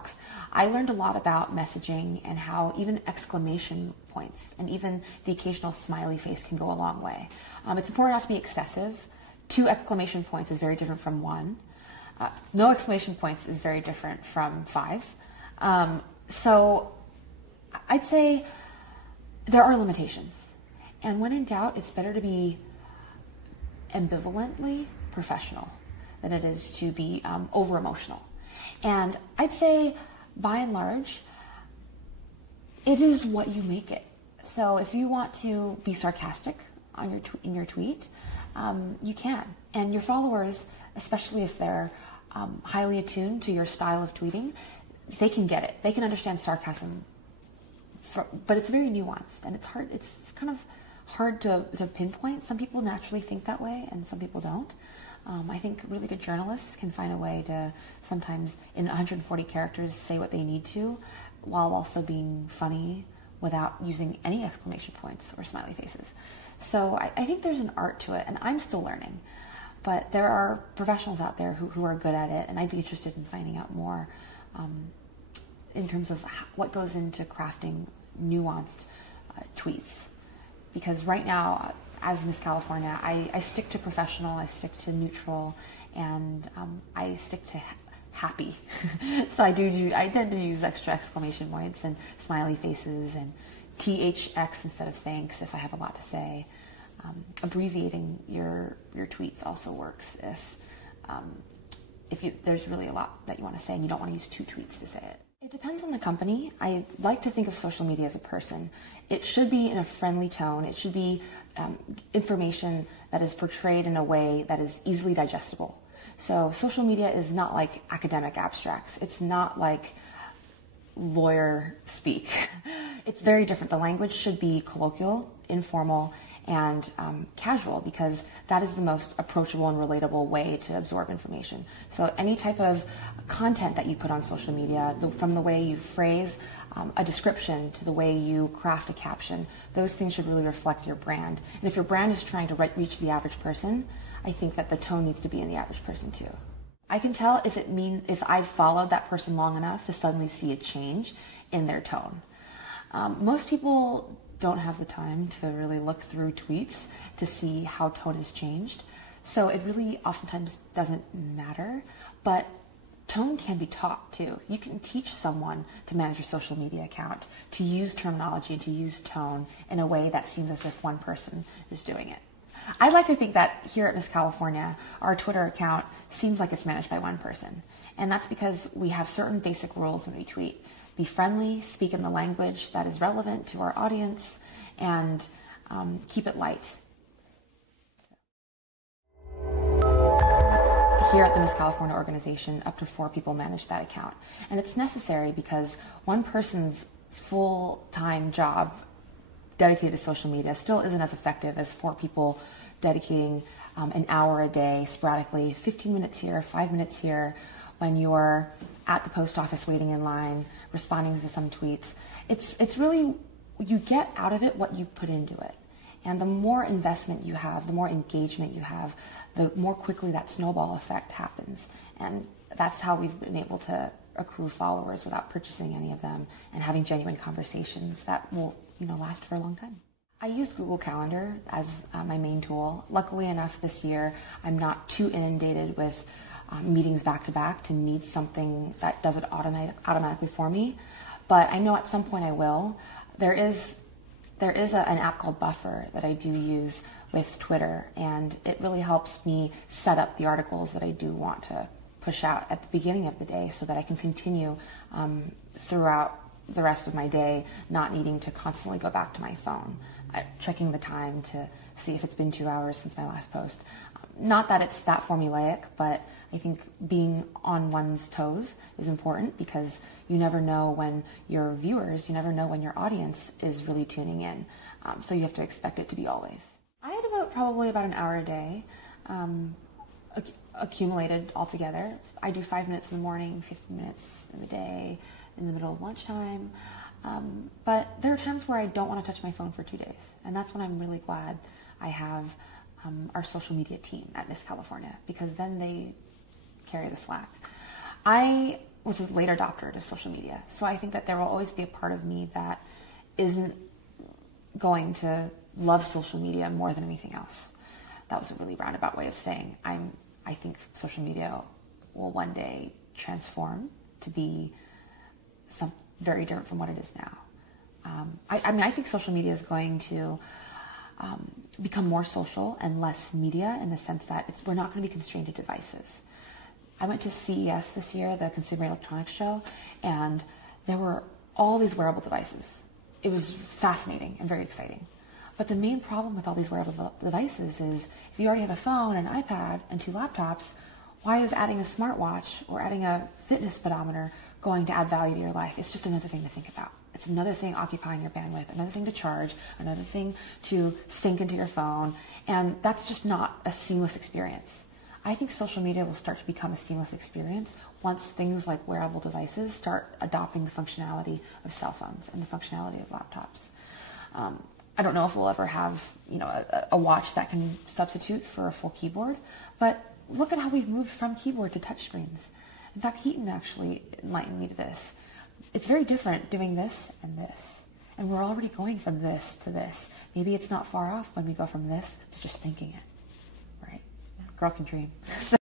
box, I learned a lot about messaging and how even exclamation points and even the occasional smiley face can go a long way. It's important not to be excessive. 2 exclamation points is very different from 1. No exclamation points is very different from 5. So I'd say there are limitations. And when in doubt, it's better to be ambivalently professional than it is to be over-emotional. And I'd say, by and large, it is what you make it. So if you want to be sarcastic on in your tweet, you can. And your followers, especially if they're highly attuned to your style of tweeting, they can get it. They can understand sarcasm, but it's very nuanced, and it's hard. It's kind of hard to pinpoint. Some people naturally think that way, and some people don't. I think really good journalists can find a way to sometimes, in 140 characters, say what they need to, while also being funny without using any exclamation points or smiley faces. So I think there's an art to it, and I'm still learning. But there are professionals out there who are good at it, and I'd be interested in finding out more in terms of what goes into crafting nuanced tweets. Because right now, as Miss California, I stick to professional, I stick to neutral, and I stick to happy. So I tend to use extra exclamation points and smiley faces and THX instead of thanks if I have a lot to say. Abbreviating your tweets also works if there's really a lot that you want to say and you don't want to use 2 tweets to say it. It depends on the company. I like to think of social media as a person. It should be in a friendly tone. It should be information that is portrayed in a way that is easily digestible. So social media is not like academic abstracts. It's not like lawyer speak. It's very different. The language should be colloquial, informal, and casual, because that is the most approachable and relatable way to absorb information. So any type of content that you put on social media, from the way you phrase a description to the way you craft a caption, those things should really reflect your brand. And if your brand is trying to reach the average person, I think that the tone needs to be in the average person too. I can tell if I've followed that person long enough to suddenly see a change in their tone. Most people don't have the time to really look through tweets to see how tone has changed. So it really oftentimes doesn't matter, but tone can be taught too. You can teach someone to manage your social media account, to use terminology, to use tone in a way that seems as if one person is doing it. I like to think that here at Miss California, our Twitter account seems like it's managed by one person. And that's because we have certain basic rules when we tweet. Be friendly, speak in the language that is relevant to our audience, and keep it light. Here at the Miss California organization, up to 4 people manage that account. And it's necessary because one person's full-time job dedicated to social media still isn't as effective as 4 people dedicating an hour a day sporadically, 15 minutes here, 5 minutes here, when you're at the post office waiting in line, responding to some tweets. It's really, you get out of it what you put into it. And the more investment you have, the more engagement you have, the more quickly that snowball effect happens. And that's how we've been able to accrue followers without purchasing any of them and having genuine conversations that will, last for a long time. I used Google Calendar as my main tool. Luckily enough this year, I'm not too inundated with meetings back to back to need something that does it automatically for me. But I know at some point I will. There is an app called Buffer that I do use with Twitter, and it really helps me set up the articles that I do want to push out at the beginning of the day so that I can continue throughout the rest of my day, not needing to constantly go back to my phone, checking the time to see if it's been 2 hours since my last post. Not that it's that formulaic, but I think being on one's toes is important because you never know when your viewers, you never know when your audience is really tuning in. So you have to expect it to be always. I had probably about an hour a day accumulated altogether. I do 5 minutes in the morning, 15 minutes in the day, in the middle of lunchtime. But there are times where I don't want to touch my phone for 2 days. And that's when I'm really glad I have our social media team at Miss California, because then they carry the slack. I was a late adopter to social media. So I think that there will always be a part of me that isn't going to love social media more than anything else. That was a really roundabout way of saying I think social media will one day transform to be some very different from what it is now. I think social media is going to become more social and less media, in the sense that we're not going to be constrained to devices. I went to CES this year, the Consumer Electronics Show, and there were all these wearable devices. It was fascinating and very exciting. But the main problem with all these wearable devices is, if you already have a phone, an iPad, and 2 laptops, why is adding a smartwatch or adding a fitness speedometer going to add value to your life? It's just another thing to think about. It's another thing occupying your bandwidth, another thing to charge, another thing to sync into your phone, and that's just not a seamless experience. I think social media will start to become a seamless experience once things like wearable devices start adopting the functionality of cell phones and the functionality of laptops. I don't know if we'll ever have, a watch that can substitute for a full keyboard, but look at how we've moved from keyboard to touchscreens. In fact, Heaton actually enlightened me to this. It's very different doing this and this. And we're already going from this to this. Maybe it's not far off when we go from this to just thinking it, right? Girl can dream.